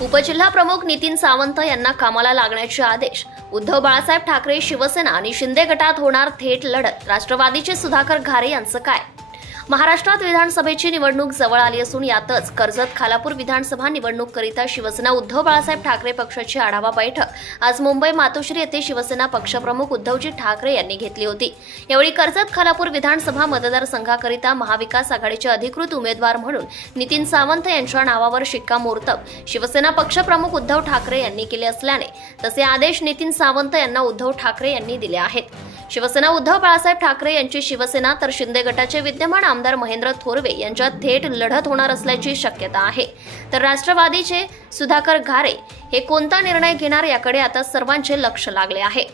उपजिल्हा प्रमुख नितीन सावंत यांना कामाला लागण्याचे आदेश. उद्धव बाळासाहेब ठाकरे शिवसेना आणि शिंदे गटात होणार थेट लढत. राष्ट्रवादीचे सुधाकर घारे यांचं काय? महाराष्ट्रात विधानसभेची निवडणूक जवळ आली असून यातच कर्जत खालापूर विधानसभा निवडणूककरिता शिवसेना उद्धव बाळासाहेब ठाकरे पक्षाची आढावा बैठक. आज मुंबई मातोश्री येथे शिवसेना पक्षप्रमुख उद्धवजी ठाकरे यांनी घेतली होती. यावेळी कर्जत खालापूर विधानसभा मतदारसंघाकरिता महाविकास आघाडीचे अधिकृत उमेदवार म्हणून नितीन सावंत यांच्या नावावर शिक्कामोर्तब. शिवसेना पक्षप्रमुख उद्धव ठाकरे यांनी केले असल्याने तसे आदेश नितीन सावंत यांना उद्धव ठाकरे यांनी दिले आहेत. शिवसेना उद्धव बाळासाहेब ठाकरे यांची शिवसेना तर शिंदे गटाचे विद्यमान आमदार महेंद्र थोरवे यांच्यात थेट लढत होणार असल्याची शक्यता आहे. तर राष्ट्रवादीचे सुधाकर घारे हे कोणता निर्णय घेणार याकडे आता सर्वांचे लक्ष लागले आहे.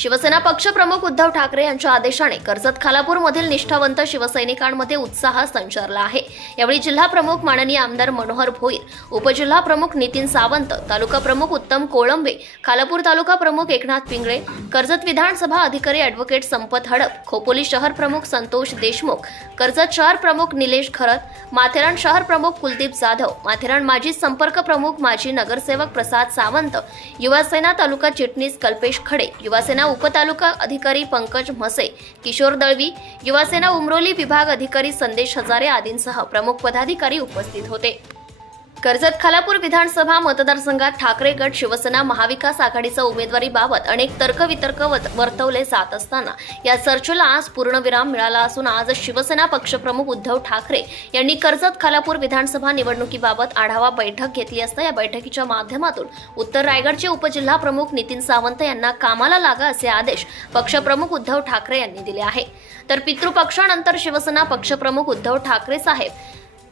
शिवसेना पक्षप्रमुख उद्धव ठाकरे यांच्या आदेशाने कर्जत खालापूर मधील निष्ठावंत शिवसैनिकांमध्ये उत्साह संचारला आहे. यावेळी जिल्हा प्रमुख माननीय आमदार मनोहर भोईर उपजिल्हा प्रमुख नितीन सावंत तालुका प्रमुख उत्तम कोळंबे खालापूर तालुका प्रमुख एकनाथ पिंगळे कर्जत विधानसभा अधिकारी अॅडव्होकेट संपत हडप खोपोली शहर प्रमुख संतोष देशमुख कर्जत शहर प्रमुख निलेश खरत माथेरान शहर प्रमुख कुलदीप जाधव माथेरान माजी संपर्क प्रमुख माजी नगरसेवक प्रसाद सावंत युवासेना तालुका चिटणीस कल्पेश खडे युवासेना उपतालुका अधिकारी पंकज म्हसे किशोर दळवी युवासेना उमरोली विभाग अधिकारी संदेश हजारे आदींसह प्रमुख पदाधिकारी उपस्थित होते. कर्जत खालापूर विधानसभा मतदारसंघात ठाकरे गट शिवसेना महाविकास आघाडीचा उमेदवारीबाबत अनेक तर्कवितर्क वत- वर्तवले जात असताना या चर्चेला आज पूर्णविराम मिळाला असून आज शिवसेना पक्षप्रमुख उद्धव ठाकरे यांनी कर्जत खालापूर विधानसभा निवडणुकीबाबत आढावा बैठक घेतली असता या बैठकीच्या माध्यमातून उत्तर रायगडचे उपजिल्हा प्रमुख नितीन सावंत यांना कामाला लागा असे आदेश पक्षप्रमुख उद्धव ठाकरे यांनी दिले आहे. तर पितृपक्षानंतर शिवसेना पक्षप्रमुख उद्धव ठाकरे साहेब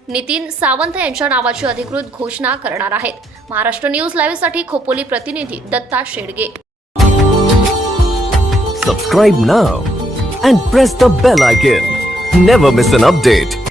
नितीन सावंत यांच्या नावाची अधिकृत घोषणा करणार आहेत. महाराष्ट्र न्यूज लाईव्हसाठी खोपोली प्रतिनिधी Datta Shedge. Subscribe now and press the bell icon never miss an update